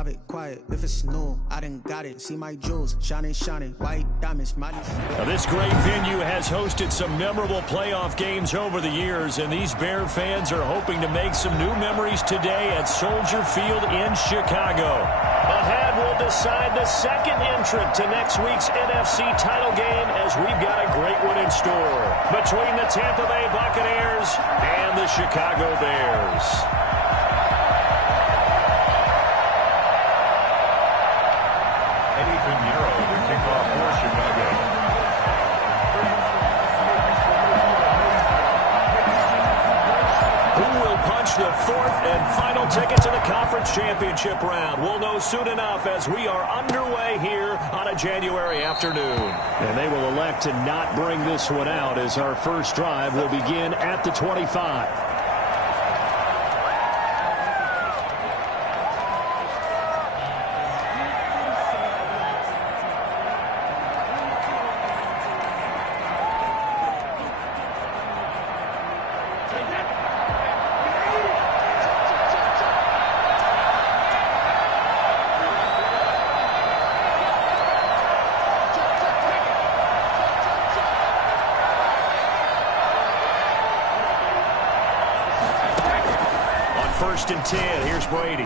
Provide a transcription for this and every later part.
stop it, quiet. If it's new, I done got it. See my jewels, shining, shining, white diamonds, mighty. Now, this great venue has hosted some memorable playoff games over the years, and these Bear fans are hoping to make some new memories today at Soldier Field in Chicago. Ahead, we'll decide the second entrant to next week's NFC title game, as we've got a great one in store between the Tampa Bay Buccaneers and the Chicago Bears. The fourth and final ticket to the conference championship round. We'll know soon enough as we are underway here on a January afternoon. And they will elect to not bring this one out, as our first drive will begin at the 25. First and 10. Here's Brady.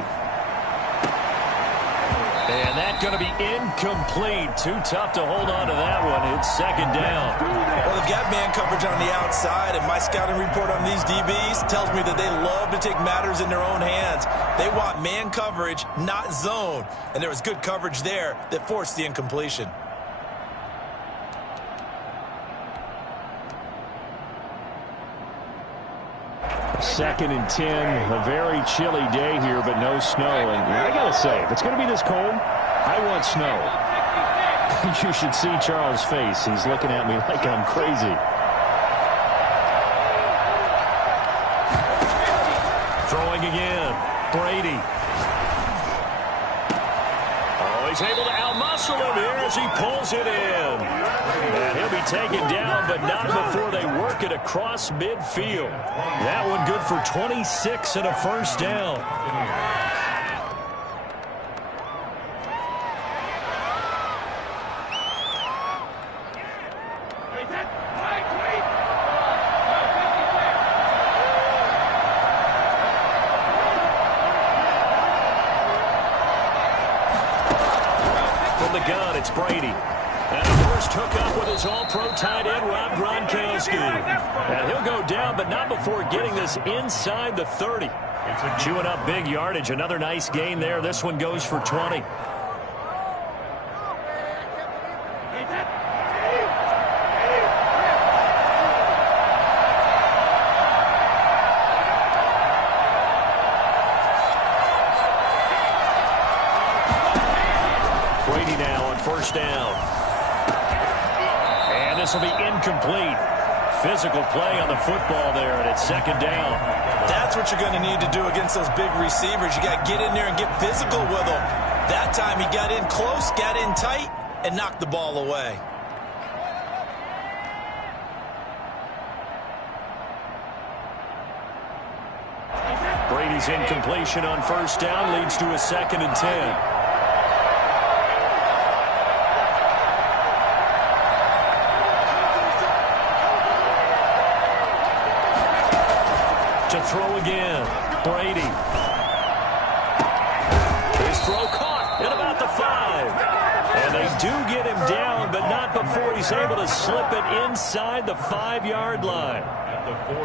And that's going to be incomplete. Too tough to hold on to that one. It's second down. Well, they've got man coverage on the outside, and my scouting report on these DBs tells me that they love to take matters in their own hands. They want man coverage, not zone. And there was good coverage there that forced the incompletion. Second and 10, a very chilly day here, but no snow. And I got to say, if it's going to be this cold, I want snow. You should see Charles' face. He's looking at me like I'm crazy. Throwing again. Brady. Oh, he's able to outmuscle him here as he pulls it in. And he'll be taken down, but not before they work it across midfield. That one good for 26 and a first down. From the gun, it's Brady. And a first hookup with his all-pro tight end, Rob Gronkowski. And he'll go down, but not before getting this inside the 30. Chewing up big yardage. Another nice gain there. This one goes for 20. Brady now on first down. And this will be incomplete. Physical play on the football there, and it's second down. That's what you're going to need to do against those big receivers. You got to get in there and get physical with them. That time he got in close, got in tight, and knocked the ball away. Brady's incompletion on first down leads to a second and 10. To throw again, Brady. His throw caught at about the 5. And they do get him down, but not before he's able to slip it inside the 5-yard line.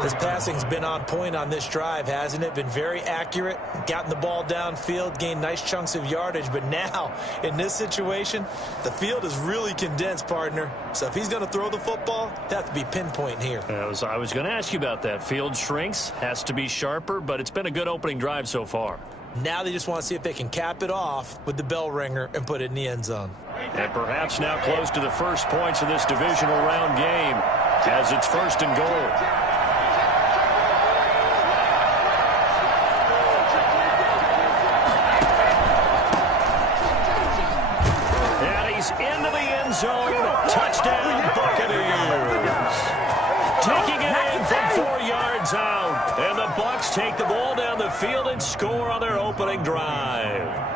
His passing's been on point on this drive, hasn't it? Been very accurate, gotten the ball downfield, gained nice chunks of yardage. But now, in this situation, the field is really condensed, partner. So if he's going to throw the football, they have to be pinpoint here. I was going to ask you about that. Field shrinks, has to be sharper, but it's been a good opening drive so far. Now they just want to see if they can cap it off with the bell ringer and put it in the end zone. And perhaps now close to the first points of this divisional round game as it's first and goal. Into the end zone. Touchdown, Buccaneers. Taking it in from 4 yards out. And the Bucs take the ball down the field and score on their opening drive.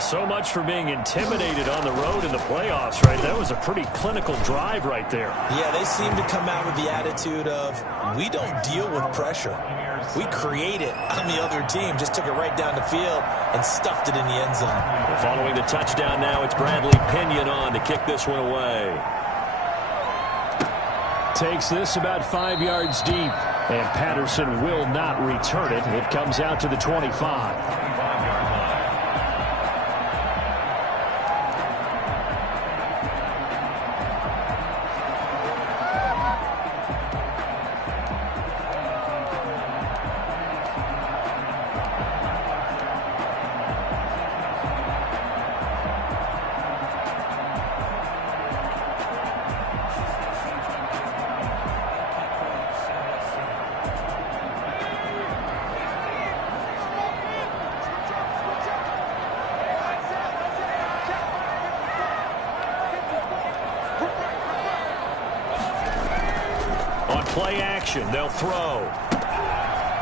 So much for being intimidated on the road in the playoffs, right? That was a pretty clinical drive right there. Yeah, they seem to come out with the attitude of, we don't deal with pressure. We create it on the other team. Just took it right down the field and stuffed it in the end zone. Following the touchdown now, it's Bradley Pinion on to kick this one away. Takes this about 5 yards deep, and Patterson will not return it. It comes out to the 25. Play action. They'll throw.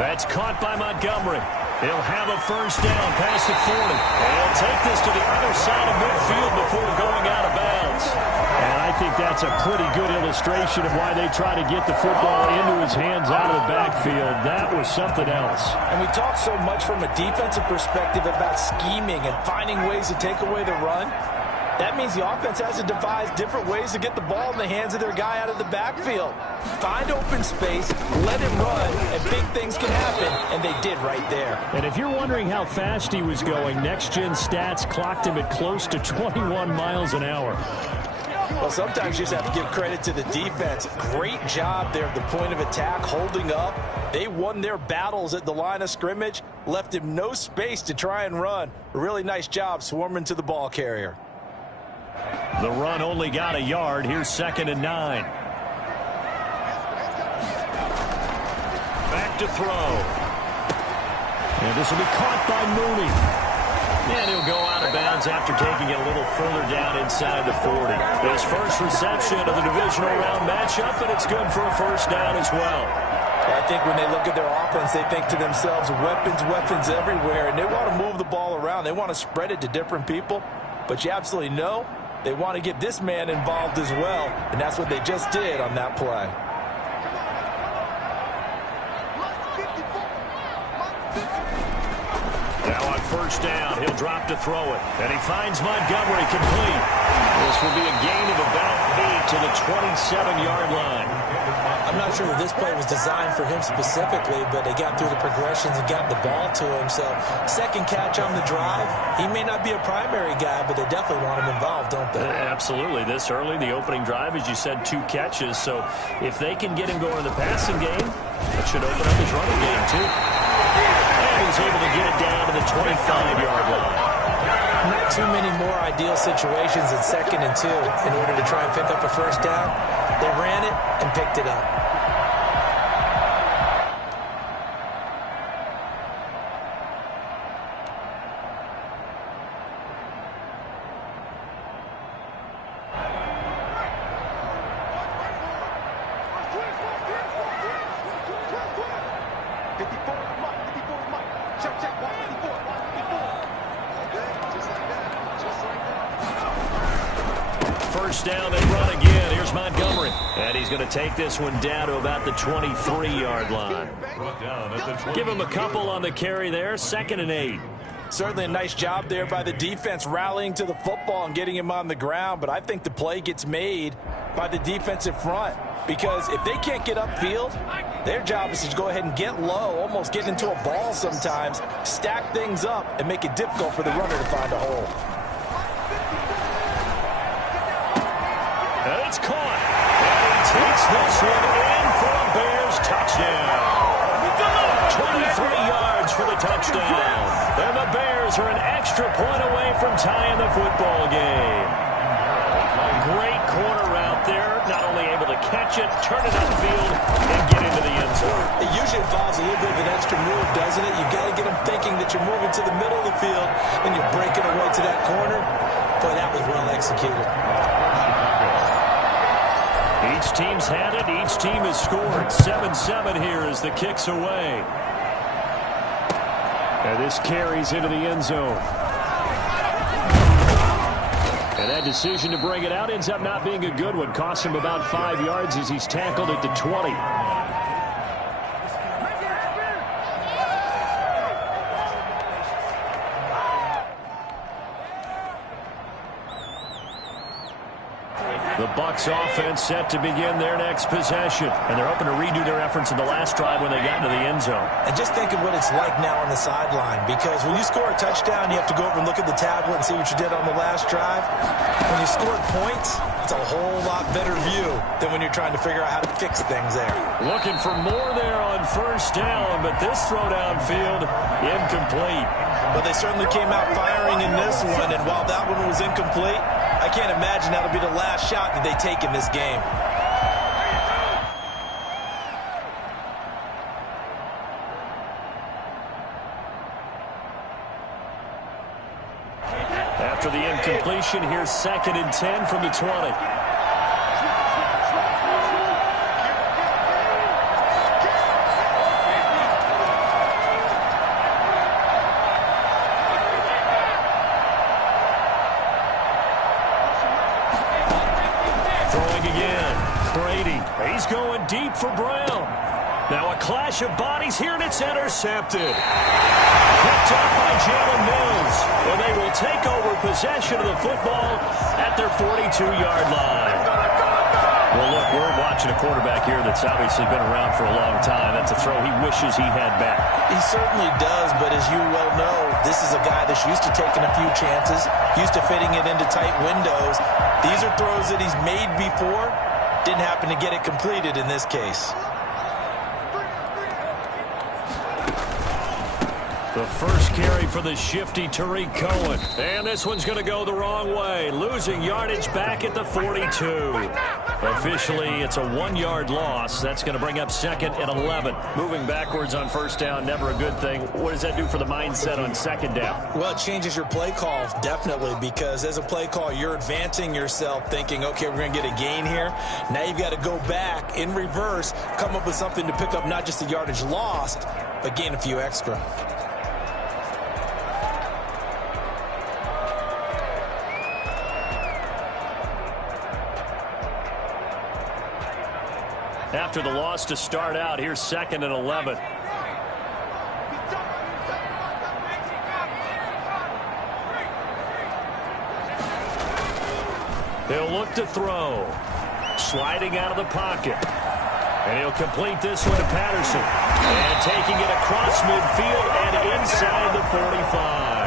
That's caught by Montgomery. He'll have a first down past the 40. And he'll take this to the other side of midfield before going out of bounds. And I think that's a pretty good illustration of why they try to get the football into his hands out of the backfield. That was something else. And we talk so much from a defensive perspective about scheming and finding ways to take away the run. That means the offense has to devise different ways to get the ball in the hands of their guy out of the backfield. Find open space, let him run, and big things can happen, and they did right there. And if you're wondering how fast he was going, next-gen stats clocked him at close to 21 miles an hour. Well, sometimes you just have to give credit to the defense. Great job there at the point of attack, holding up. They won their battles at the line of scrimmage, left him no space to try and run. A really nice job swarming to the ball carrier. The run only got a yard. Here's 2nd and 9. Back to throw. And this will be caught by Mooney. And he'll go out of bounds after taking it a little further down inside the 40. His first reception of the divisional round matchup, and it's good for a first down as well. I think when they look at their offense, they think to themselves, weapons everywhere, and they want to move the ball around. They want to spread it to different people, but you absolutely know they want to get this man involved as well, and that's what they just did on that play. Now on first down, he'll drop to throw it, and he finds Montgomery complete. This will be a gain of about 8 to the 27-yard line. I'm not sure that this play was designed for him specifically, but they got through the progressions and got the ball to him. So second catch on the drive. He may not be a primary guy, but they definitely want him involved, don't they? Absolutely. This early, the opening drive, as you said, 2 catches. So if they can get him going in the passing game, that should open up his running game too. And he's able to get it down to the 25-yard line. Not too many more ideal situations at 2nd and 2 in order to try and pick up a first down. They ran it and picked it up. First down, they run again. Here's Montgomery. And he's going to take this one down to about the 23-yard line. Give him a couple on the carry there. 2nd and 8. Certainly a nice job there by the defense rallying to the football and getting him on the ground. But I think the play gets made by the defensive front. Because if they can't get upfield, their job is to go ahead and get low, almost get into a ball sometimes, stack things up, and make it difficult for the runner to find a hole. And it's caught. And he takes this one in for a Bears touchdown. 23 yards for the touchdown. And the Bears are an extra point away from tying the football game. Great corner out there. Not only able to catch it, turn it upfield, and get into the end zone. It usually involves a little bit of an extra move, doesn't it? You've got to get them thinking that you're moving to the middle of the field and you're breaking away to that corner. Boy, that was well executed. Each team's had it. Each team has scored. 7-7 here as the kick's away. And this carries into the end zone. And that decision to bring it out ends up not being a good one. Costs him about 5 yards as he's tackled at the 20. The Bucs offense set to begin their next possession. And they're hoping to redo their efforts in the last drive when they got into the end zone. And just think of what it's like now on the sideline. Because when you score a touchdown, you have to go over and look at the tablet and see what you did on the last drive. When you scored points, it's a whole lot better view than when you're trying to figure out how to fix things there. Looking for more there on first down, but this throw downfield, incomplete. But they certainly came out firing in this one, and while that one was incomplete, I can't imagine that'll be the last shot that they take in this game. After the incompletion, here's 2nd and 10 from the 20. He's going deep for Brown. Now a clash of bodies here, and it's intercepted. Picked up by Jalen Mills. And they will take over possession of the football at their 42-yard line. Well, look, we're watching a quarterback here that's obviously been around for a long time. That's a throw he wishes he had back. He certainly does, but as you well know, this is a guy that's used to taking a few chances, used to fitting it into tight windows. These are throws that he's made before. Didn't happen to get it completed in this case. The first carry for the shifty Tariq Cohen. And this one's going to go the wrong way. Losing yardage back at the 42. Officially, it's a 1-yard loss. That's going to bring up 2nd and 11. Moving backwards on first down, never a good thing. What does that do for the mindset on 2nd down? Well, it changes your play call, definitely, because as a play call, you're advancing yourself thinking, okay, we're going to get a gain here. Now you've got to go back in reverse, come up with something to pick up not just the yardage lost, but gain a few extra. After the loss to start out, here's 2nd and 11. He'll look to throw. Sliding out of the pocket. And he'll complete this one to Patterson. And taking it across midfield and inside the 45.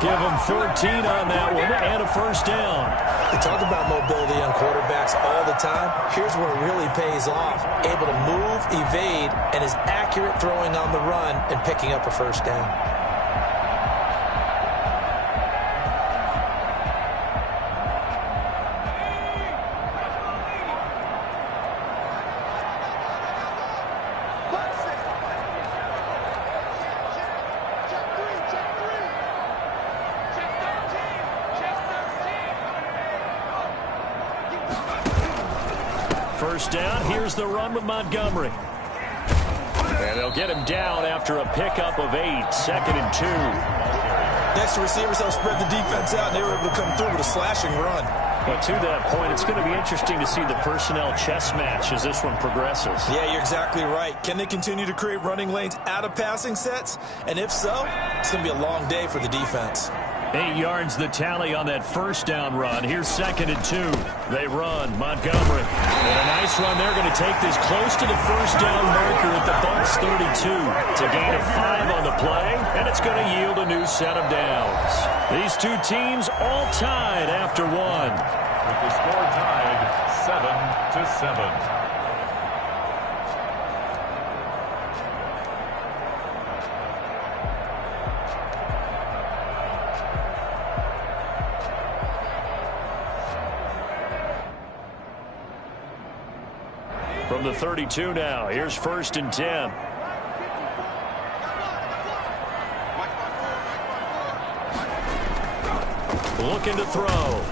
Give him 14 on that one and a first down. They talk about mobility on quarterbacks all the time. Here's where it really pays off. Able to move, evade, and is accurate throwing on the run and picking up a first down. First down, here's the run with Montgomery. And they'll get him down after a pickup of 8, 2nd and 2. Next, the receivers help spread the defense out, and they were able to come through with a slashing run. But to that point, it's going to be interesting to see the personnel chess match as this one progresses. Yeah, you're exactly right. Can they continue to create running lanes out of passing sets? And if so, it's going to be a long day for the defense. 8 yards the tally on that first down run. Here's 2nd and 2. They run. Montgomery. And a nice run. They're going to take this close to the first down marker at the Bucs 32. It's a gain of 5 on the play, and it's going to yield a new set of downs. These two teams all tied after one. With the score tied 7-7. From the 32 now, here's 1st and 10. Looking to throw.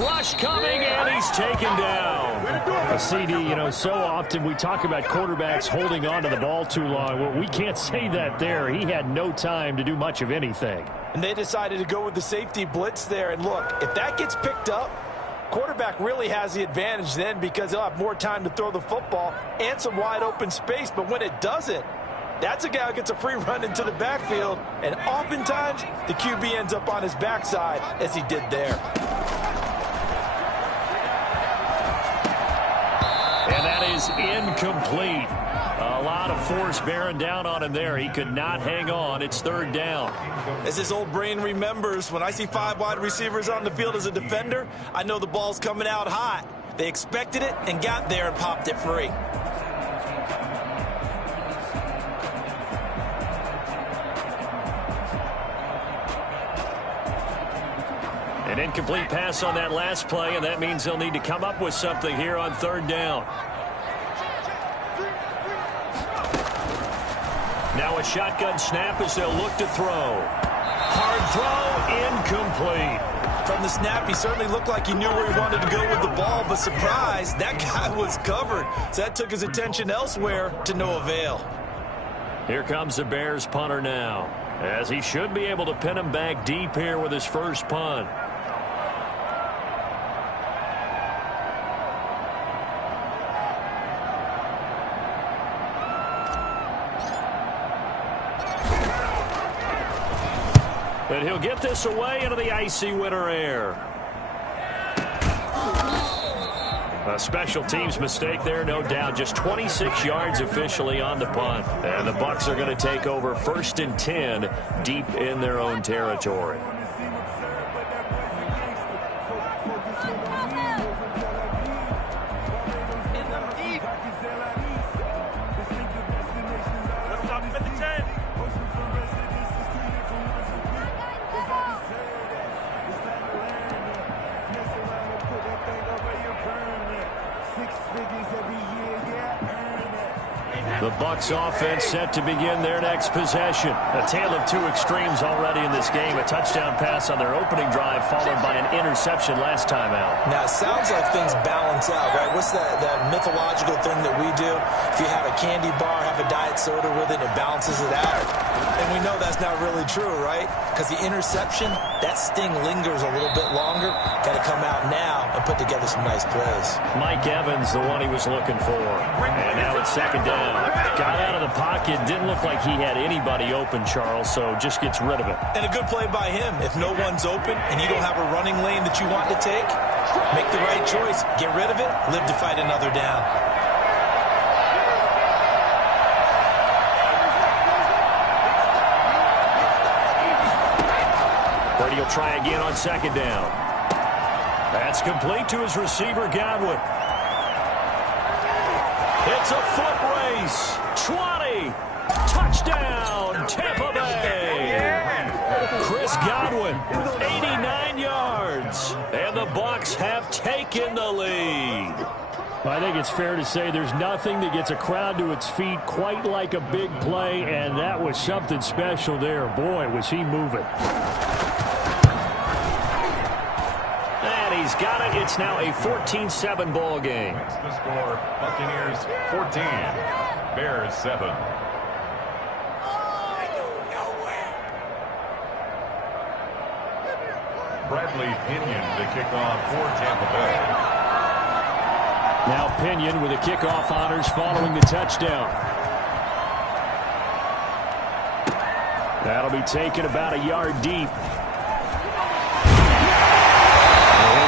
Rush coming, and he's taken down. CD, you know, so often we talk about quarterbacks holding on to the ball too long. Well, we can't say that there. He had no time to do much of anything. And they decided to go with the safety blitz there. And look, if that gets picked up, quarterback really has the advantage then because he'll have more time to throw the football and some wide open space. But when it doesn't, that's a guy who gets a free run into the backfield. And oftentimes, the QB ends up on his backside as he did there. And that is incomplete. A lot of force bearing down on him there. He could not hang on. It's third down. As his old brain remembers, when I see 5 wide receivers on the field as a defender, I know the ball's coming out hot. They expected it and got there and popped it free. An incomplete pass on that last play, and that means they'll need to come up with something here on third down. Now a shotgun snap as they'll look to throw. Hard throw, incomplete. From the snap, he certainly looked like he knew where he wanted to go with the ball, but surprise, that guy was covered. So that took his attention elsewhere to no avail. Here comes the Bears punter now, as he should be able to pin him back deep here with his first punt. And he'll get this away into the icy winter air. A special teams mistake there, no doubt. Just 26 yards officially on the punt. And the Bucs are going to take over 1st and 10 deep in their own territory. The Bucs offense set to begin their next possession. A tale of two extremes already in this game. A touchdown pass on their opening drive followed by an interception last time out. Now, it sounds like things balance out, right? What's that mythological thing that we do? If you have a candy bar, have a diet soda with it, it balances it out. And we know that's not really true, right? Because the interception, that sting lingers a little bit longer. Got to come out now and put together some nice plays. Mike Evans, the one he was looking for. And now it's second down. Got out of the pocket. Didn't look like he had anybody open, Charles, so just gets rid of it. And a good play by him. If no one's open and you don't have a running lane that you want to take, make the right choice. Get rid of it. Live to fight another down. Brady will try again on second down. That's complete to his receiver, Godwin. It's a foot race. 20. Touchdown, Tampa Bay. Chris Godwin, 89 yards. And the Bucs have taken the lead. I think it's fair to say there's nothing that gets a crowd to its feet quite like a big play, and that was something special there. Boy, was he moving. He's got it. It's now a 14-7 ball game. That's the score. Buccaneers 14, Bears 7. Bradley Pinion the kickoff for Tampa Bay. Now Pinion with the kickoff honors following the touchdown. That'll be taken about a yard deep.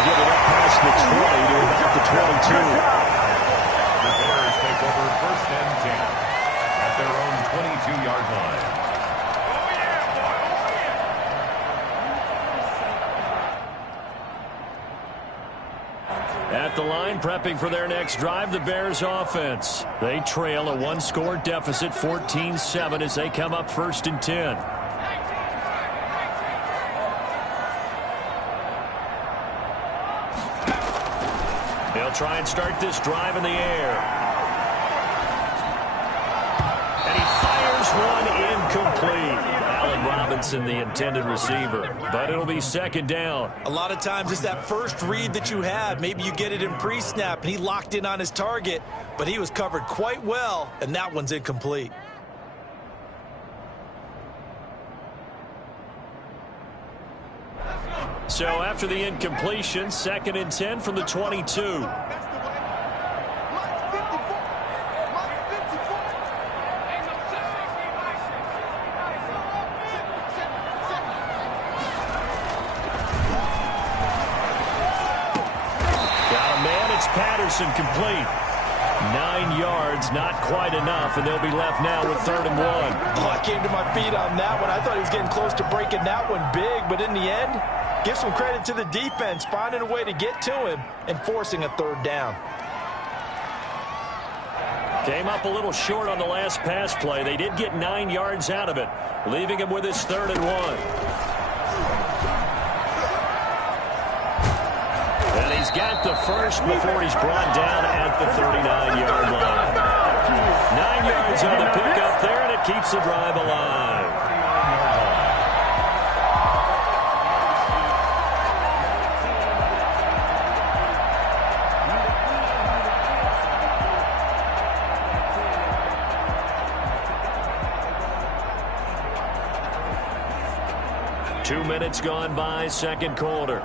Get it up past the 20 to about the 22. The Bears take over 1st and 10 at their own 22-yard line. At the line, prepping for their next drive, the Bears offense. They trail a one-score deficit, 14-7, as they come up 1st and 10. They'll try and start this drive in the air. And he fires one incomplete. Allen Robinson, the intended receiver. But it'll be second down. A lot of times it's that first read that you had. Maybe you get it in pre-snap, and he locked in on his target. But he was covered quite well, and that one's incomplete. So after the incompletion, 2nd and 10 from the 22. Patterson complete. 9 yards, not quite enough, and they'll be left now with 3rd and 1. Oh, I came to my feet on that one. I thought he was getting close to breaking that one big, but in the end, give some credit to the defense, finding a way to get to him and forcing a 3rd down. Came up a little short on the last pass play. They did get 9 yards out of it, leaving him with his 3rd and 1. And he's got the first before he's brought down at the 39-yard line. 9 yards on the pickup there, and it keeps the drive alive. Two minutes gone by, second quarter.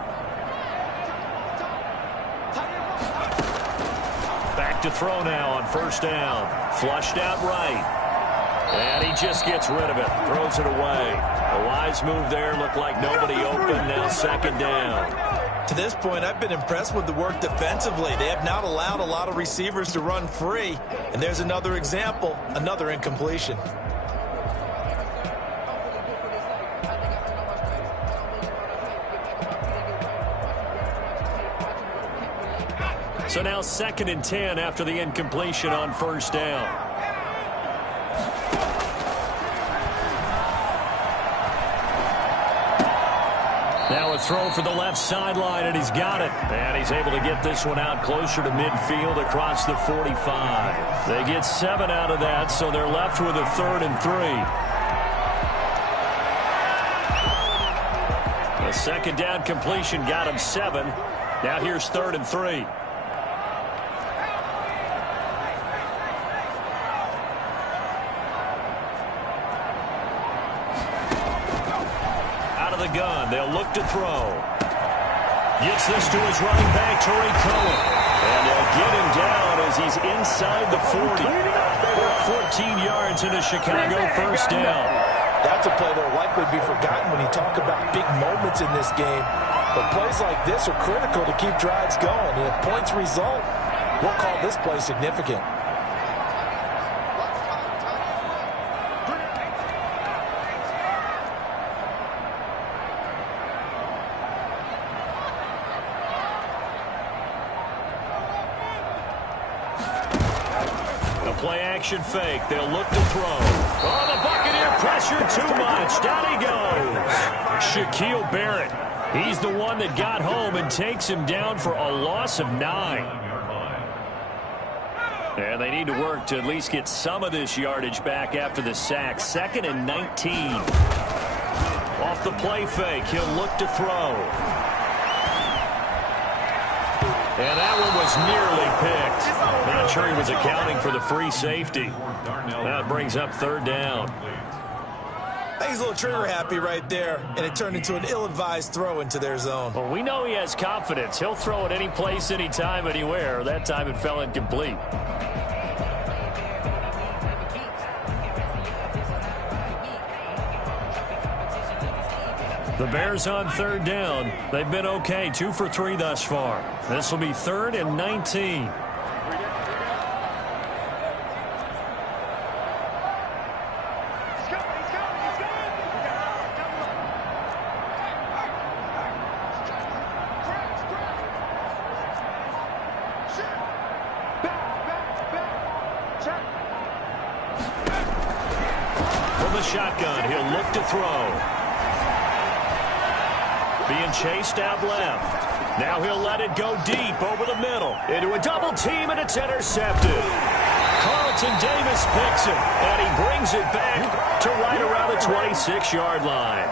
To throw now on 1st down. Flushed out right. And he just gets rid of it. Throws it away. A wise move there. Looked like nobody open. Now 2nd down. To this point, I've been impressed with the work defensively. They have not allowed a lot of receivers to run free. And there's another example. Another incompletion. So now 2nd and 10 after the incompletion on 1st down. Now a throw for the left sideline, and he's got it. And he's able to get this one out closer to midfield across the 45. They get 7 out of that, so they're left with a 3rd and 3. The 2nd down completion got him 7. Now here's 3rd and 3. Gun. They'll look to throw. Gets this to his running back, Tariq Cohen. And they'll get him down as he's inside the 40. 14 yards into Chicago, 1st down. That's a play that will likely be forgotten when you talk about big moments in this game. But plays like this are critical to keep drives going. And if points result, we'll call this play significant. Play-action fake. They'll look to throw. Oh, the Buccaneer pressure too much. Down he goes. Shaquille Barrett. He's the one that got home and takes him down for a loss of 9. And they need to work to at least get some of this yardage back after the sack. 2nd and 19. Off the play fake, he'll look to throw. And that one was nearly picked. Not sure he was accounting for the free safety. That brings up 3rd down. I think he's a little trigger happy right there, and it turned into an ill-advised throw into their zone. Well, we know he has confidence. He'll throw it any place, anytime, anywhere. That time it fell incomplete. The Bears on 3rd down. They've been okay, 2 for 3 thus far. This will be 3rd and 19. From the shotgun, he'll look to throw. Being chased out left. Now he'll let it go deep over the middle. Into a double team, and it's intercepted. Carlton Davis picks it, and he brings it back to right around the 26-yard line.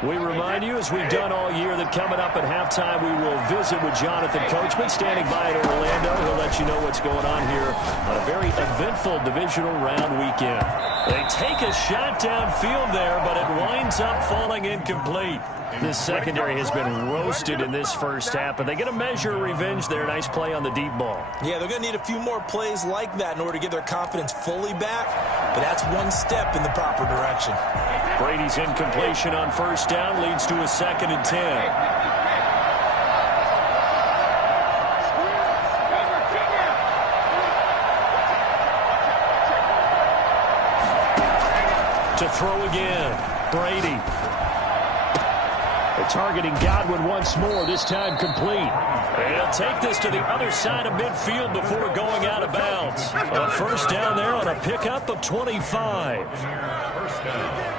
We remind you, as we've done all year, that coming up at halftime, we will visit with Jonathan Coachman, standing by in Orlando. He'll let you know what's going on here on a very eventful divisional round weekend. They take a shot downfield there, but it winds up falling incomplete. This secondary has been roasted in this first half, but they get a measure of revenge there. Nice play on the deep ball. Yeah, they're going to need a few more plays like that in order to get their confidence fully back, but that's one step in the proper direction. Brady's incompletion on first down leads to a 2nd and 10. To throw again, Brady. They're targeting Godwin once more, this time complete. And he'll take this to the other side of midfield before going out of bounds. A first down there on a pickup of 25. First down.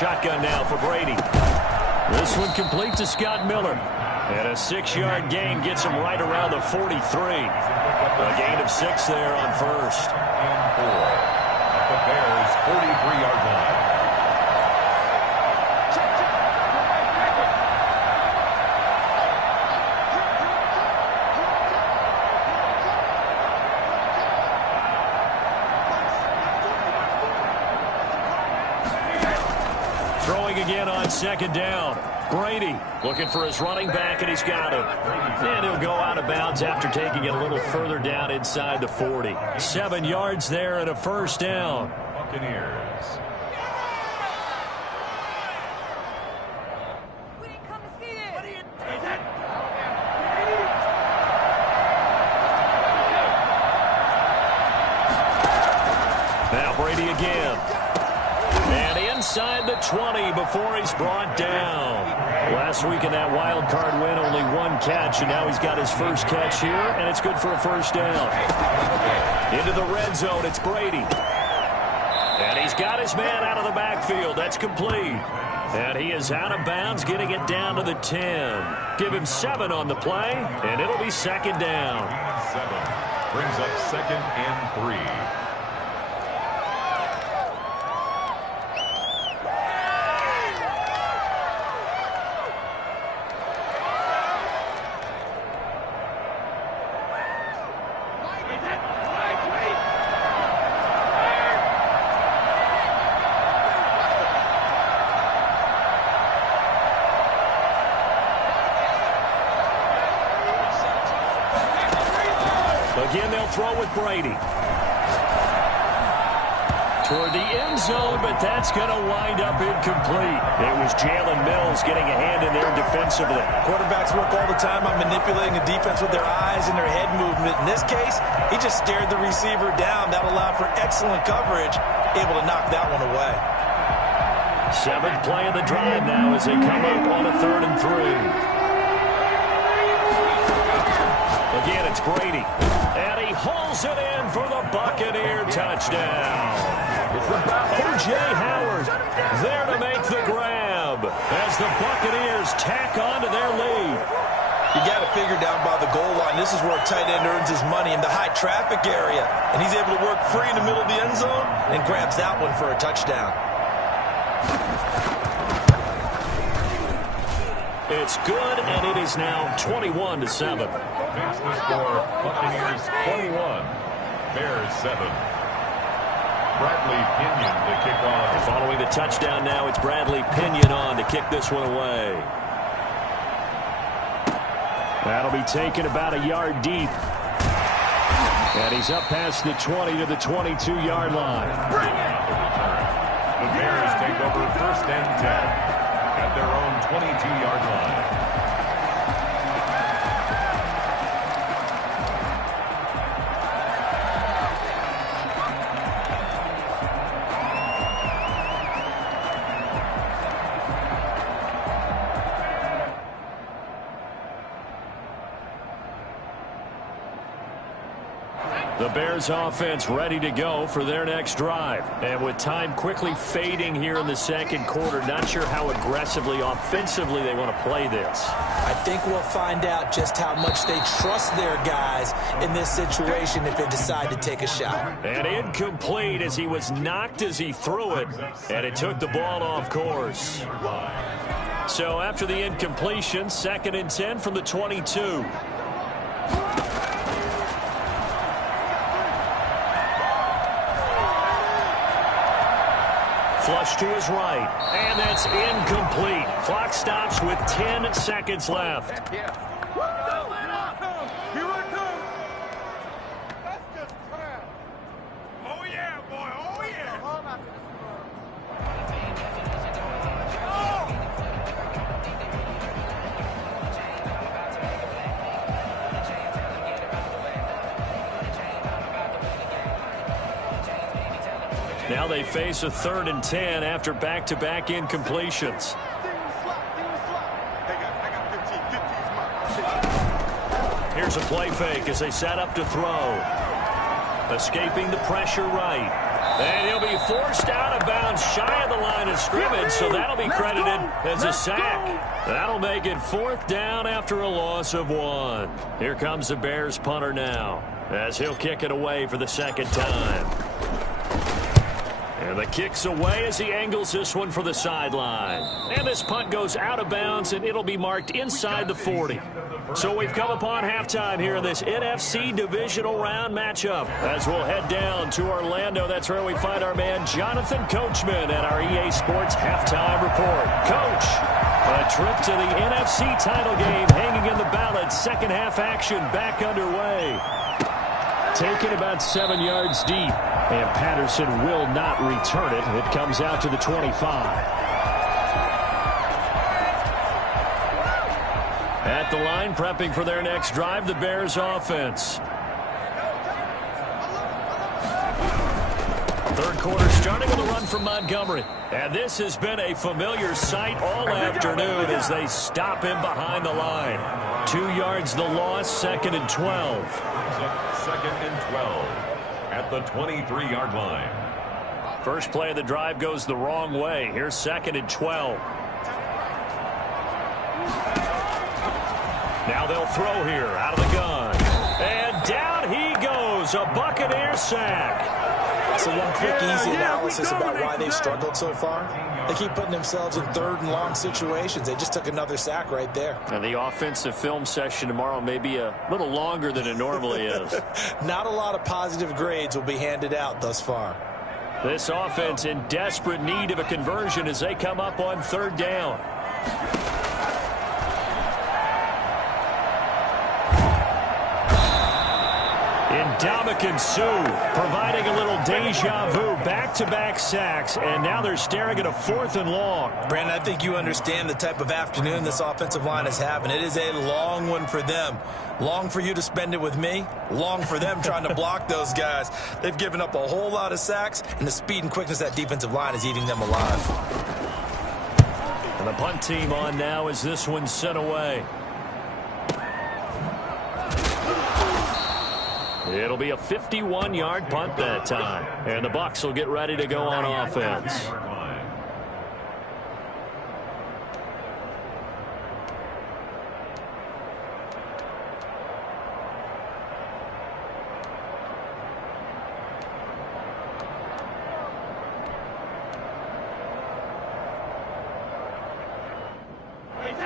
Shotgun now for Brady. This one complete to Scott Miller. And a 6-yard gain gets him right around the 43. A gain of 6 there on first. And 4 at the Bears' 43-yard line. Throwing again on 2nd down. Brady looking for his running back, and he's got him. And he'll go out of bounds after taking it a little further down inside the 40. 7 yards there and a first down. Buccaneers. Now Brady again. And inside the 20 before he's brought down. Last week in that wild card win, only 1 catch, and now he's got his first catch here, and it's good for a first down. Into the red zone, it's Brady. And he's got his man out of the backfield. That's complete. And he is out of bounds, getting it down to the 10. Give him 7 on the play, and it'll be 2nd down. 7 brings up 2nd and 3. Again, they'll throw with Brady. Toward the end zone, but that's going to wind up incomplete. It was Jalen Mills getting a hand in there defensively. Quarterbacks work all the time on manipulating the defense with their eyes and their head movement. In this case, he just stared the receiver down. That allowed for excellent coverage, able to knock that one away. 7th play of the drive now as they come up on a 3rd and 3. Again, it's Brady. And he hauls it in for the Buccaneer touchdown. O.J. Howard there to make the grab as the Buccaneers tack on to their lead. You got to figure down by the goal line. This is where a tight end earns his money, in the high traffic area. And he's able to work free in the middle of the end zone and grabs that one for a touchdown. It's good, and it is now 21-7. Makes the score Buccaneers 21, Bears 7. Bradley Pinion to kick off. Following the touchdown now, it's Bradley Pinion on to kick this one away. That'll be taken about a yard deep. And he's up past the 20 to the 22-yard line. The Bears take over 1st and 10 at their own 22-yard line. The Bears offense ready to go for their next drive. And with time quickly fading here in the second quarter, not sure how aggressively, offensively they want to play this. I think we'll find out just how much they trust their guys in this situation if they decide to take a shot. And incomplete as he was knocked as he threw it, and it took the ball off course. So after the incompletion, 2nd and 10 from the 22. Flush to his right, and that's incomplete. Clock stops with 10 seconds left. Now they face a 3rd and 10 after back-to-back incompletions. Here's a play fake as they set up to throw. Escaping the pressure right. And he'll be forced out of bounds shy of the line of scrimmage, so that'll be credited as a sack. That'll make it 4th down after a loss of 1. Here comes the Bears punter now as he'll kick it away for the 2nd time. And the kick's away as he angles this one for the sideline. And this punt goes out of bounds, and it'll be marked inside the 40. So we've come upon halftime here in this NFC divisional round matchup. As we'll head down to Orlando, that's where we find our man Jonathan Coachman at our EA Sports Halftime Report. Coach, a trip to the NFC title game hanging in the balance. Second half action back underway. Taken about 7 yards deep, and Patterson will not return it. It comes out to the 25. At the line, prepping for their next drive, the Bears offense. 3rd quarter starting with a run from Montgomery. And this has been a familiar sight all afternoon as they stop him behind the line. 2 yards the loss, 2nd and 12. 2nd and 12 at the 23-yard line. First play of the drive goes the wrong way. Here's 2nd and 12. Now they'll throw here out of the gun. And down he goes. A Buccaneer sack. So one quick, easy analysis about why they've struggled so far. They keep putting themselves in 3rd and long situations. They just took another sack right there. And the offensive film session tomorrow may be a little longer than it normally is. Not a lot of positive grades will be handed out thus far. This offense in desperate need of a conversion as they come up on 3rd down. Ndamukong Suh providing a little deja vu, back-to-back sacks, and now they're staring at a 4th and long. Brandon, I think you understand the type of afternoon this offensive line is having. It is a long one for them. Long for you to spend it with me. Long for them trying to block those guys. They've given up a whole lot of sacks, and the speed and quickness of that defensive line is eating them alive. And the punt team on now as this one's sent away. It'll be a 51-yard punt that time. And the Bucs will get ready to go on offense.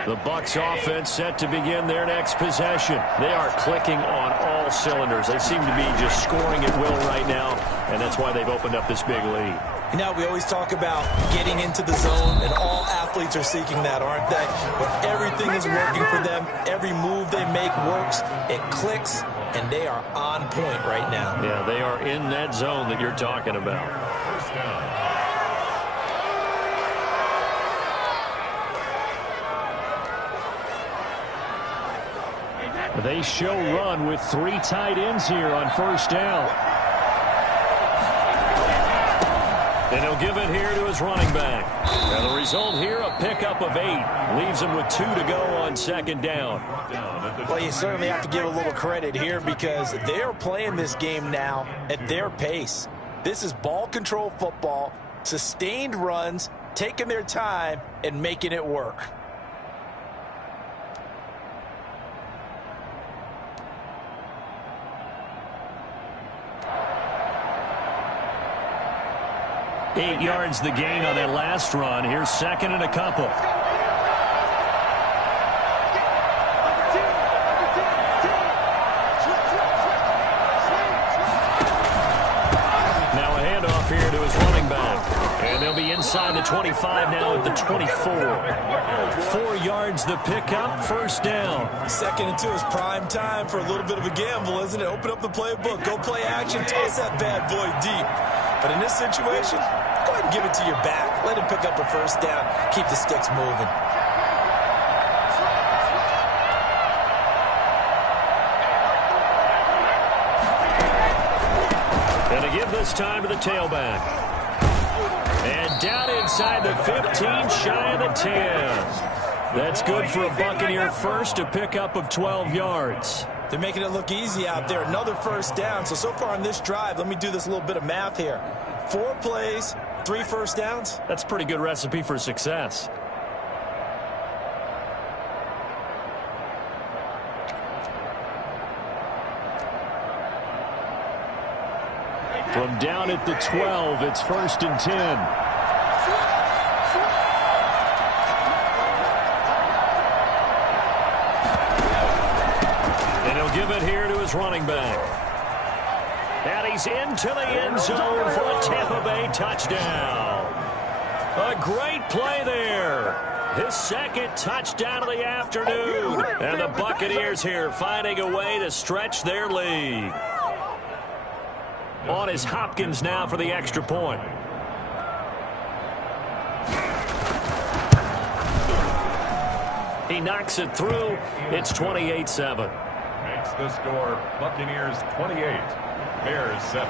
The Bucs offense set to begin their next possession. They are clicking on all cylinders. They seem to be just scoring at will right now, and that's why they've opened up this big lead. You know, we always talk about getting into the zone, and all athletes are seeking that, aren't they? When everything is working for them, every move they make works, it clicks, and they are on point right now. Yeah, they are in that zone that you're talking about. First down. They show run with 3 tight ends here on 1st down. And he'll give it here to his running back. And the result here, a pickup of 8. Leaves him with 2 to go on second down. Well, you certainly have to give a little credit here because they are playing this game now at their pace. This is ball control football, sustained runs, taking their time, and making it work. Eight yards the gain on that last run. Here's second and a couple. Now a handoff here to his running back. And they'll be inside the 25 now at the 24. 4 yards the pickup, first down. Second and 2 is prime time for a little bit of a gamble, isn't it? Open up the playbook, go play action, toss that bad boy deep. But in this situation, go ahead and give it to your back. Let him pick up a first down. Keep the sticks moving. And to give this time to the tailback. And down inside the 15, shy of the 10. That's good for a Buccaneer first, a pickup of 12 yards. They're making it look easy out there. Another first down. So far on this drive, let me do this little bit of math here. 4 plays, 3 first downs. That's a pretty good recipe for success. From down at the 12, it's first and 10. And he'll give it here to his running back. And he's into the end zone for a Tampa Bay touchdown. A great play there. His second touchdown of the afternoon. And the Buccaneers here finding a way to stretch their lead. On is Hopkins now for the extra point. He knocks it through. It's 28-7. Makes the score Buccaneers 28, Bears 7.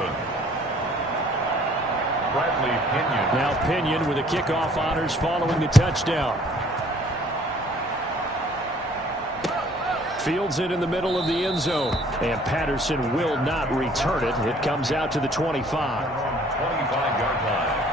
Bradley Pinion. Now Pinion with the kickoff honors following the touchdown. Fields it in the middle of the end zone. And Patterson will not return it. It comes out to the 25. 25-yard line.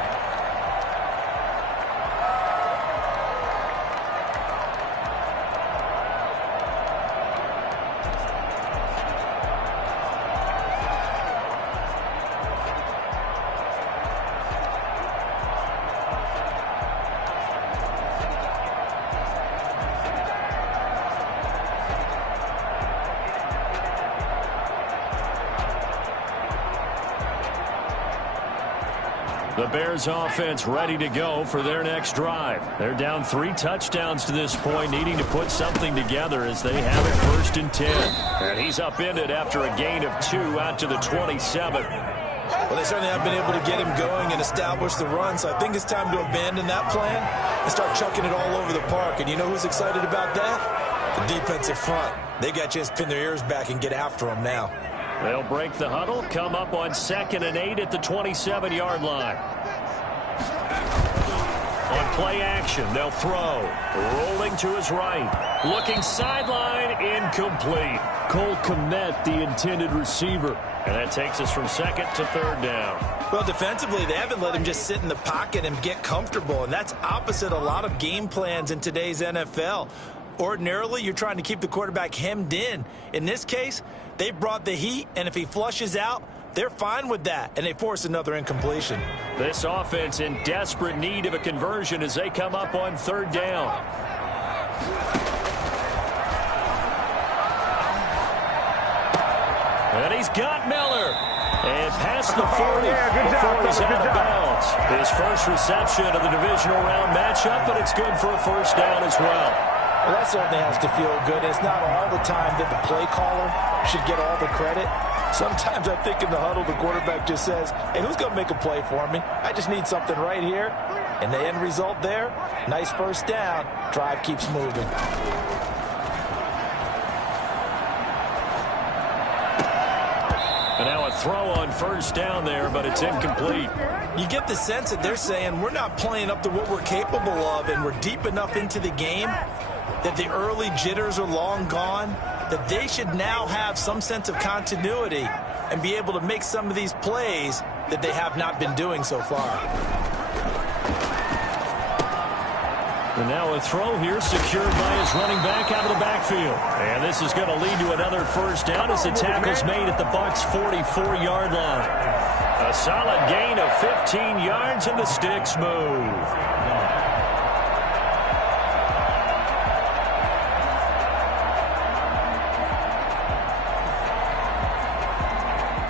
The Bears offense ready to go for their next drive. They're down 3 touchdowns to this point, needing to put something together as they have it first and 10. And he's upended after a gain of 2 out to the 27. Well, they certainly have been able to get him going and establish the run, so I think it's time to abandon that plan and start chucking it all over the park. And you know who's excited about that? The defensive front. They got a chance to pin their ears back and get after him now. They'll break the huddle, come up on 2nd and 8 at the 27-yard line. On play action, they'll throw. Rolling to his right. Looking sideline, incomplete. Cole Kmet, the intended receiver. And that takes us from 2nd to 3rd down. Well, defensively, they haven't let him just sit in the pocket and get comfortable, and that's opposite a lot of game plans in today's NFL. Ordinarily, you're trying to keep the quarterback hemmed in. In this case, they brought the heat, and if he flushes out, they're fine with that, and they force another incompletion. This offense in desperate need of a conversion as they come up on 3rd down. And he's got Miller. And past the 40 before he's out of bounds. His first reception of the divisional round matchup, but it's good for a first down as well. Well, that certainly has to feel good. It's not all the time that the play caller should get all the credit. Sometimes I think in the huddle, the quarterback just says, hey, who's going to make a play for me? I just need something right here. And the end result there, nice first down. Drive keeps moving. And now a throw on first down there, but it's incomplete. You get the sense that they're saying we're not playing up to what we're capable of, and we're deep enough into the game that the early jitters are long gone, that they should now have some sense of continuity and be able to make some of these plays that they have not been doing so far. And now a throw here secured by his running back out of the backfield. And this is going to lead to another first down as the tackle's made at the Bucs' 44-yard line. A solid gain of 15 yards and the sticks move.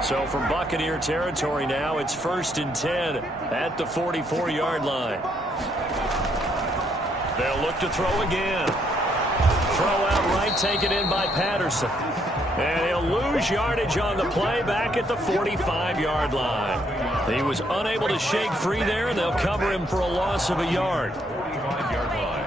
So from Buccaneer territory now, it's 1st and 10 at the 44-yard line. They'll look to throw again. Throw out right, taken in by Patterson. And he'll lose yardage on the play back at the 45-yard line. He was unable to shake free there, and they'll cover him for a loss of a yard. 45-yard line.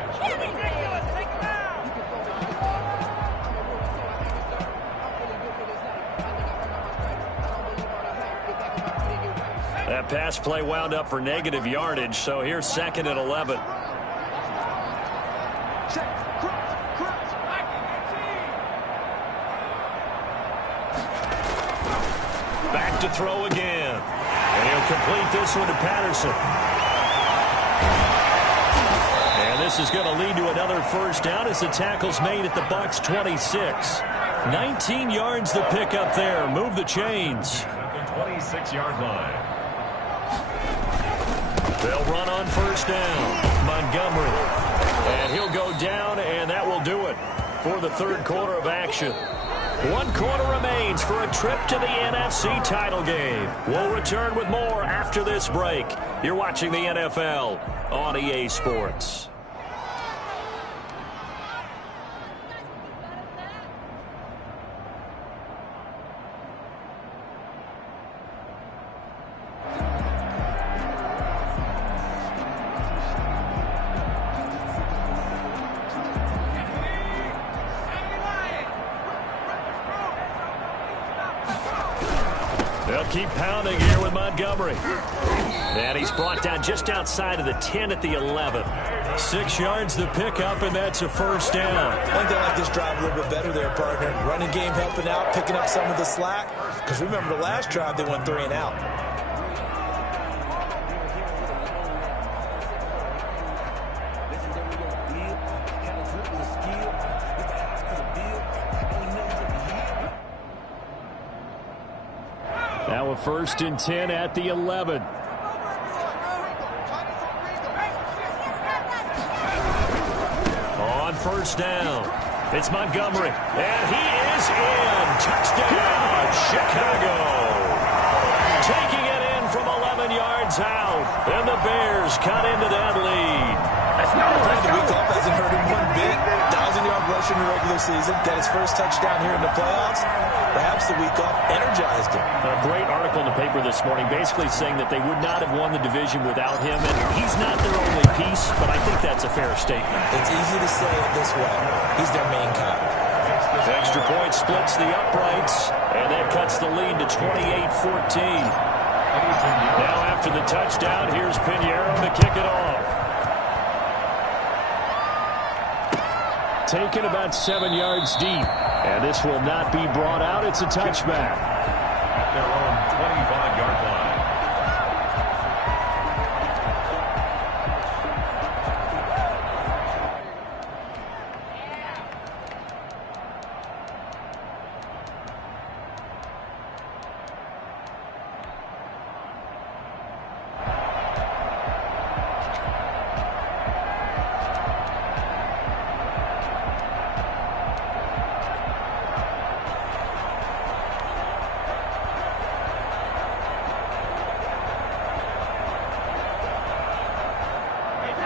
That pass play wound up for negative yardage, so here's 2nd and 11. Back to throw again. And he'll complete this one to Patterson. And this is going to lead to another first down as the tackle's made at the Bucs' 26. 19 yards the pickup there. Move the chains. At the 26-yard line. They'll run on first down. Montgomery. And he'll go down, and that will do it for the 3rd quarter of action. 1 quarter remains for a trip to the NFC title game. We'll return with more after this break. You're watching the NFL on EA Sports. They'll keep pounding here with Montgomery. And he's brought down just outside of the 10 at the 11. 6 yards the pickup, and that's a first down. I think they like this drive a little bit better there, partner. Running game helping out, picking up some of the slack. Because remember, the last drive, they went 3 and out. Now a 1st and 10 at the 11. On first down, it's Montgomery. And he is in. Touchdown, Chicago. Taking it in from 11 yards out. And the Bears cut into that lead. The week off hasn't hurt him one bit. 1,000-yard rush in the regular season. Got his first touchdown here in the playoffs. Perhaps the week off energized him. A great article in the paper this morning basically saying that they would not have won the division without him. And he's not their only piece, but I think that's a fair statement. It's easy to say it this way. He's their main guy. Extra point splits the uprights, and that cuts the lead to 28-14. Now after the touchdown, here's Pinheiro to kick it off. Taken about 7 yards deep. And this will not be brought out. It's a touchback. At their own 25-yard line.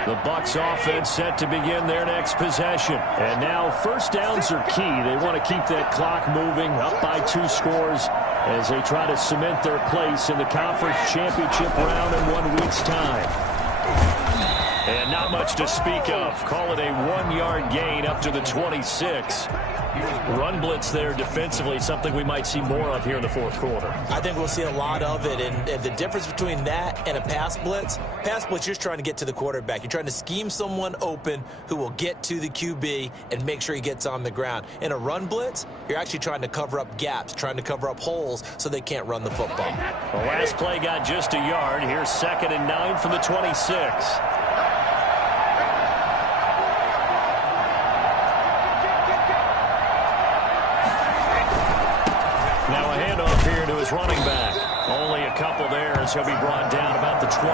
The Bucs offense set to begin their next possession. And now first downs are key. They want to keep that clock moving, up by 2 scores as they try to cement their place in the conference championship round in 1 week's time. And not much to speak of. Call it a 1-yard gain up to the 26. Run blitz there defensively, something we might see more of here in the fourth quarter. I think we'll see a lot of it, and the difference between that and a pass blitz, you're just trying to get to the quarterback. You're trying to scheme someone open who will get to the QB and make sure he gets on the ground. In a run blitz, you're actually trying to cover up gaps, trying to cover up holes so they can't run the football. The last play got just a yard. Here's 2nd and 9 from the 26. Now a handoff here to his running back. Only a couple there as he'll be brought down about the 28.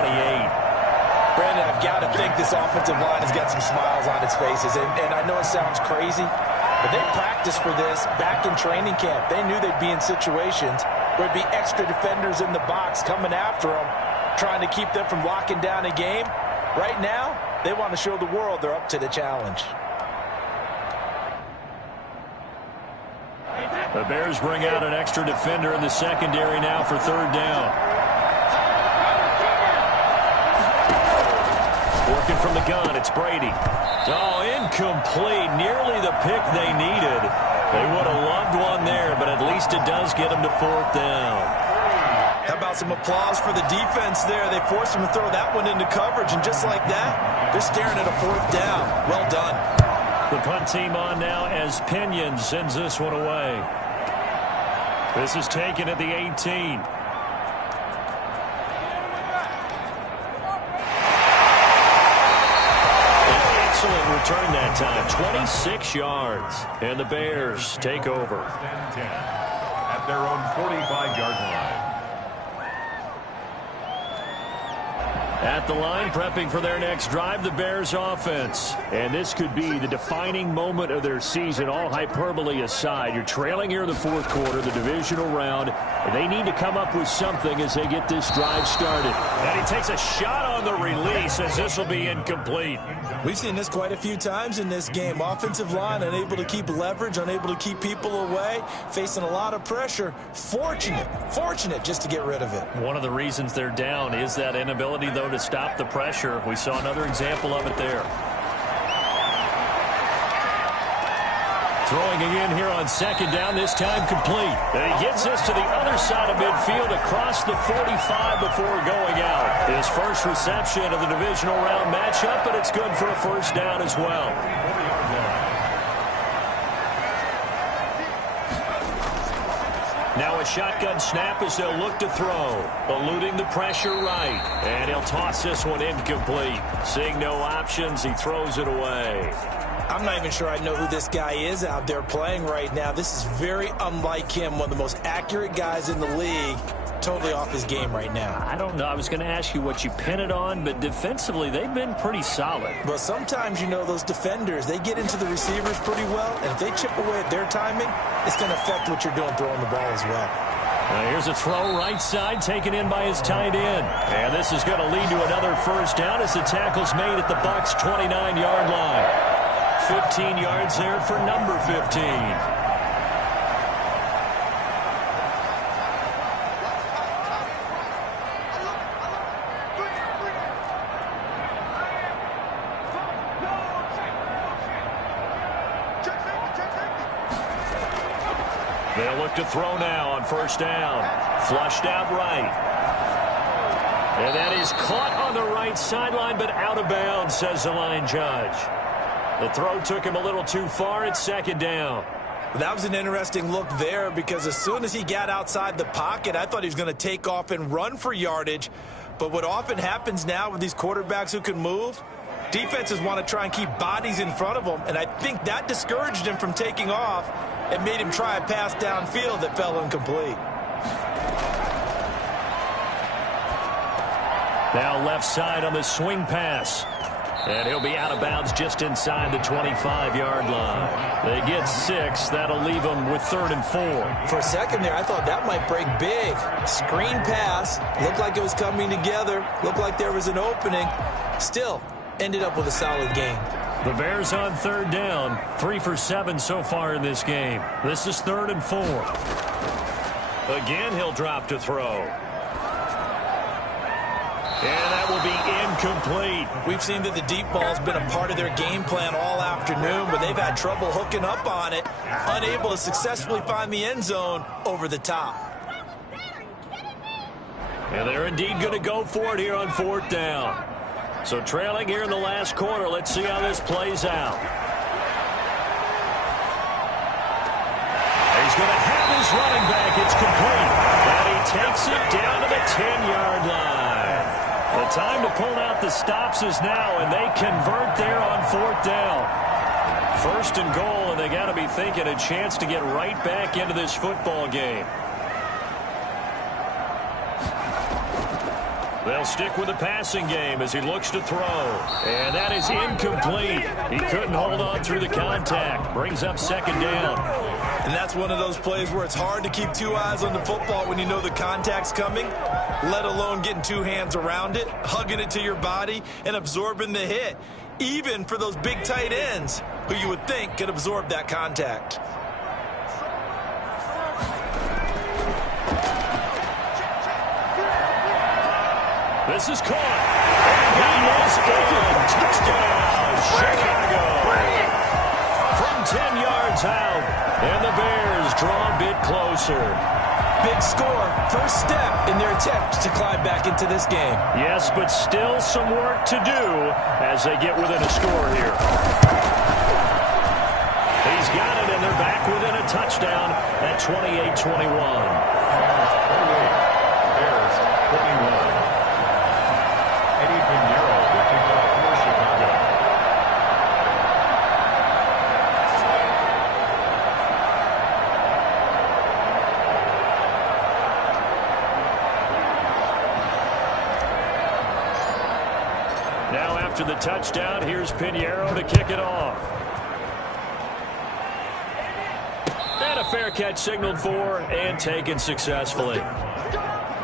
Brandon, I've got to think this offensive line has got some smiles on its faces. And I know it sounds crazy, but they practiced for this back in training camp. They knew they'd be in situations where it'd be extra defenders in the box coming after them, trying to keep them from locking down a game. Right now, they want to show the world they're up to the challenge. The Bears bring out an extra defender in the secondary now for 3rd down. Working from the gun, it's Brady. Oh, incomplete. Nearly the pick they needed. They would have loved one there, but at least it does get them to 4th down. How about some applause for the defense there? They forced him to throw that one into coverage, and just like that, they're staring at a 4th down. Well done. The punt team on now as Pinion sends this one away. This is taken at the 18. Excellent return that time. 26 yards. And the Bears take over. 10 at their own 45-yard line. At the line, prepping for their next drive, the Bears offense. And this could be the defining moment of their season, all hyperbole aside. You're trailing here in the fourth quarter, the divisional round. And they need to come up with something as they get this drive started. And he takes a shot on the release as this will be incomplete. We've seen this quite a few times in this game. Offensive line unable to keep leverage, unable to keep people away, facing a lot of pressure. Fortunate just to get rid of it. One of the reasons they're down is that inability, though, to stop the pressure. We saw another example of it there. Throwing again here on 2nd down, this time complete. And he gets us to the other side of midfield across the 45 before going out. His first reception of the divisional round matchup, but it's good for a 1st down as well. Now a shotgun snap as they'll look to throw. Eluding the pressure right. And he'll toss this one incomplete. Seeing no options, he throws it away. I'm not even sure I know who this guy is out there playing right now. This is very unlike him, one of the most accurate guys in the league. Totally off his game right now. I don't know. I was going to ask you what you pin it on, but defensively, they've been pretty solid. But sometimes, you know, those defenders, they get into the receivers pretty well, and if they chip away at their timing, it's going to affect what you're doing throwing the ball as well. Here's a throw right side taken in by his tight end. And this is going to lead to another 1st down as the tackle's made at the Bucs' 29-yard line. 15 yards there for number 15. They'll look to throw now on 1st down. Flushed out right. And that is caught on the right sideline, but out of bounds, says the line judge. The throw took him a little too far. It's 2nd down. That was an interesting look there because as soon as he got outside the pocket, I thought he was going to take off and run for yardage. But what often happens now with these quarterbacks who can move, defenses want to try and keep bodies in front of them, and I think that discouraged him from taking off and made him try a pass downfield that fell incomplete. Now left side on the swing pass. And he'll be out of bounds just inside the 25-yard line. They get 6. That'll leave them with 3rd and 4. For a second there, I thought that might break big. Screen pass. Looked like it was coming together. Looked like there was an opening. Still, ended up with a solid game. The Bears on 3rd down. 3 for 7 so far in this game. This is 3rd and 4. Again, he'll drop to throw. And that will be incomplete. We've seen that the deep ball's been a part of their game plan all afternoon, but they've had trouble hooking up on it, unable to successfully find the end zone over the top. And they're indeed going to go for it here on 4th down. So trailing here in the last quarter. Let's see how this plays out. He's going to have his running back. It's complete. And he takes it down to the 10-yard line. The time to pull out the stops is now, and they convert there on 4th down. 1st and goal, and they got to be thinking a chance to get right back into this football game. They'll stick with the passing game as he looks to throw. And that is incomplete. He couldn't hold on through the contact. Brings up 2nd down. And that's one of those plays where it's hard to keep 2 eyes on the football when you know the contact's coming, let alone getting 2 hands around it, hugging it to your body, and absorbing the hit, even for those big tight ends who you would think could absorb that contact. This is caught. And he is in. Touchdown, Chicago. From 10 yards out. And the Bears draw a bit closer. Big score. First step in their attempt to climb back into this game. Yes, but still some work to do as they get within a score here. He's got it, and they're back within a touchdown at 28-21. Bears 21. Now after the touchdown, here's Pinheiro to kick it off. And a fair catch signaled for and taken successfully. The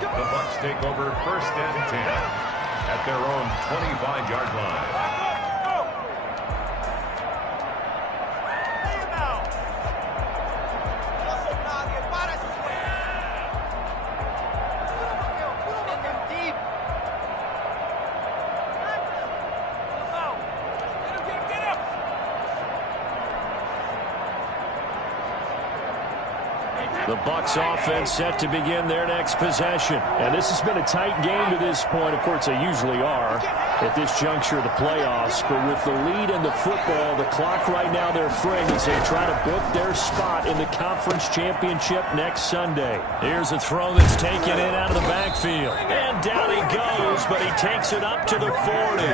Bucs take over 1st and 10 at their own 25-yard line. The Bucs offense set to begin their next possession. And this has been a tight game to this point. Of course, they usually are at this juncture of the playoffs. But with the lead in the football, the clock right now they're freeing as they try to book their spot in the conference championship next Sunday. Here's a throw that's taken in out of the backfield. And down he goes, but he takes it up to the 40.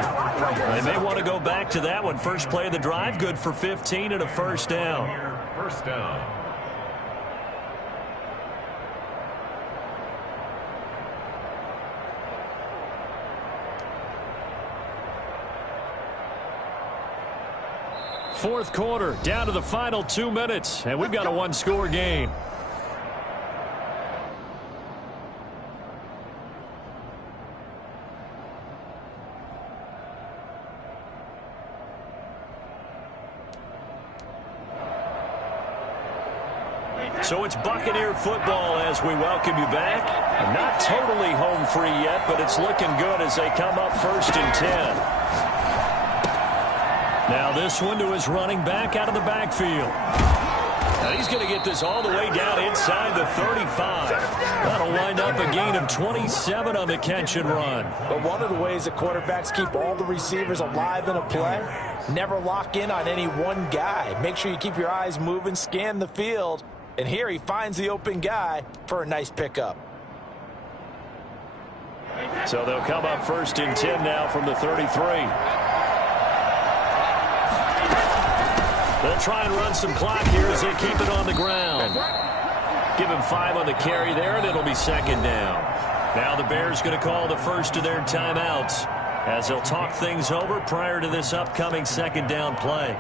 They may want to go back to that one. First play of the drive, good for 15 and a 1st down. 1st down. Fourth quarter, down to the final 2 minutes, and we've got a 1-score game. So it's Buccaneer football as we welcome you back. Not totally home free yet, but it's looking good as they come up 1st and 10. Now this one to his running back out of the backfield. Now he's going to get this all the way down inside the 35. That'll wind up a gain of 27 on the catch and run. But one of the ways that quarterbacks keep all the receivers alive in a play, never lock in on any one guy. Make sure you keep your eyes moving, scan the field. And here he finds the open guy for a nice pickup. So they'll come up 1st and 10 now from the 33. They'll try and run some clock here as they keep it on the ground. Give him 5 on the carry there, and it'll be 2nd down. Now the Bears going to call the first of their timeouts as they'll talk things over prior to this upcoming 2nd down play.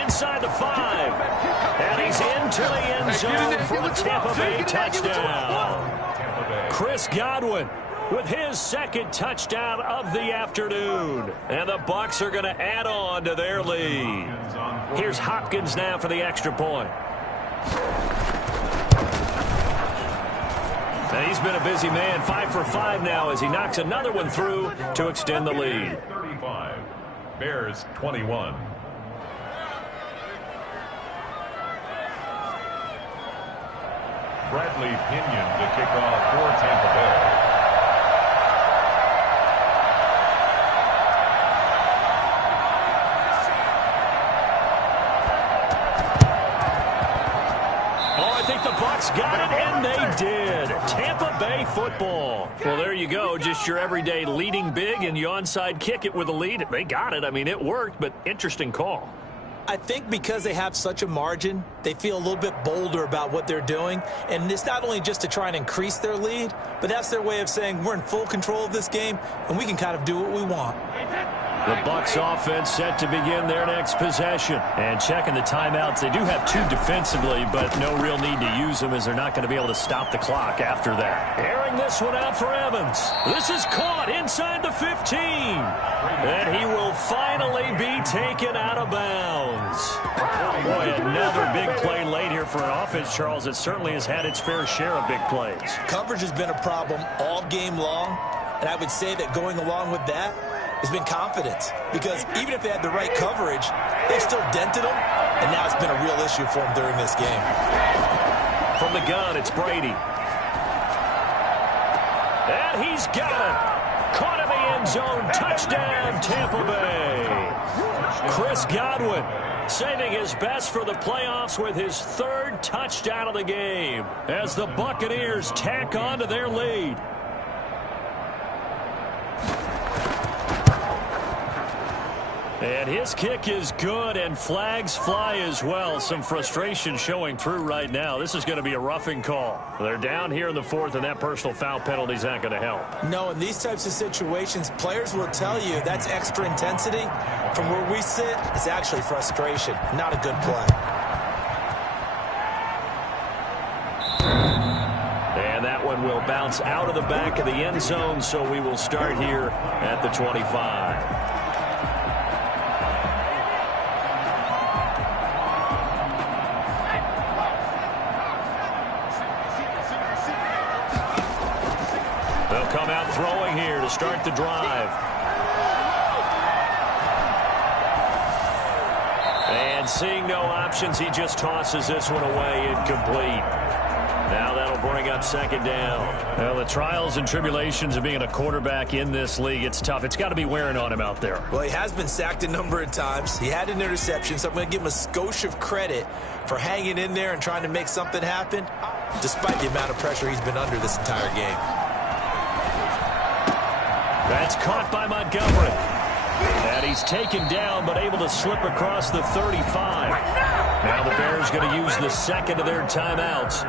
inside the 5. And he's into the end zone for a Tampa Bay touchdown. Chris Godwin with his second touchdown of the afternoon. And the Bucs are going to add on to their lead. Here's Hopkins now for the extra point. And he's been a busy man, 5 for 5 now as he knocks another one through to extend the lead. 35, Bears 21. Bradley Pinion to kick off for Tampa Bay. Got it, and they did. Tampa Bay football. Well, there you go. Just your everyday leading big, and you onside kick it with a lead. They got it. I mean, it worked, but interesting call. I think because they have such a margin, they feel a little bit bolder about what they're doing. And it's not only just to try and increase their lead, but that's their way of saying we're in full control of this game, and we can kind of do what we want. The Bucs offense set to begin their next possession. And checking the timeouts, they do have 2 defensively, but no real need to use them as they're not going to be able to stop the clock after that. Airing this one out for Evans. This is caught inside the 15. And he will finally be taken out of bounds. Boy, another big play late here for an offense, Charles, that certainly has had its fair share of big plays. Coverage has been a problem all game long, and I would say that going along with that has been confidence, because even if they had the right coverage, they've still dented them, and now it's been a real issue for them during this game. From the gun, it's Brady. And he's got it. Caught in the end zone. Touchdown, Tampa Bay. Chris Godwin saving his best for the playoffs with his 3rd touchdown of the game as the Buccaneers tack on to their lead. And his kick is good, and flags fly as well. Some frustration showing through right now. This is going to be a roughing call. They're down here in the 4th, and that personal foul penalty is not going to help. No, in these types of situations, players will tell you that's extra intensity. From where we sit, it's actually frustration, not a good play. And that one will bounce out of the back of the end zone, so we will start here at the 25. Come out throwing here to start the drive. And seeing no options, he just tosses this one away incomplete. Now that'll bring up 2nd down. Well, the trials and tribulations of being a quarterback in this league, it's tough. It's got to be wearing on him out there. Well, he has been sacked a number of times. He had an interception, so I'm going to give him a skosh of credit for hanging in there and trying to make something happen, despite the amount of pressure he's been under this entire game. That's caught by Montgomery. And he's taken down, but able to slip across the 35. Now the Bears going to use the 2nd of their timeouts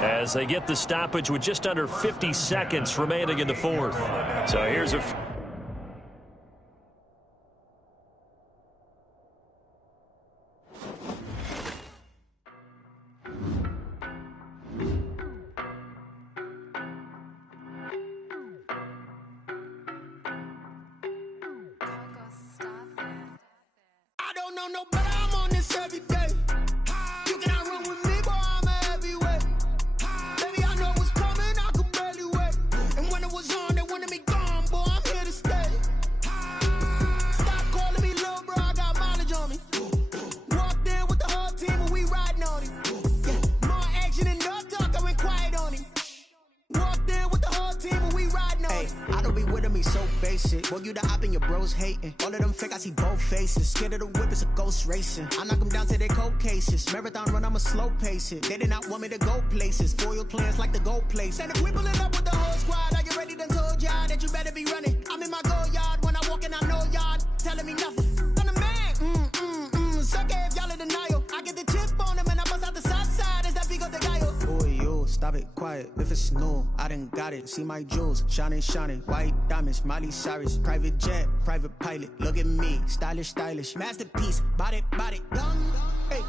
as they get the stoppage with just under 50 seconds remaining in the 4th. So here's a... No, but I'm on this every day. You cannot run with me, boy, I'm a heavyweight. Baby, I know what's coming, I could barely wait. And when it was on, they wanted me gone, boy, I'm here to stay. Stop calling me little bro, I got mileage on me. Walked in with the whole team and we riding on him. Yeah, more action and no talk, I went quiet on him. Walked in with the whole team and we riding on him. I don't be with him, he's so basic. Boy, you the op and your bros hating. All of them fake, I see both faces. Scared of the whip, it's a ghost racing. I knock them down to their cold cases. Marathon run, I'ma slow pace it. They did not want me to go places. Foil plans like the gold place. And if we pulling up with the whole squad, are you ready? Done told y'all that you better be running. I'm in my go yard. When I walk in, I know y'all telling me nothing. I'm the man. Suck it if y'all in denial. I get the chip on them and I bust out the south side. Is that big of the guy? Boy, yo, stop it, quiet. it. If it's new, I done got it. See my jewels, shining, shining. White diamonds, Miley Cyrus. Private jet, private pilot. Look at me, stylish, stylish. Masterpiece, body, body. Hey,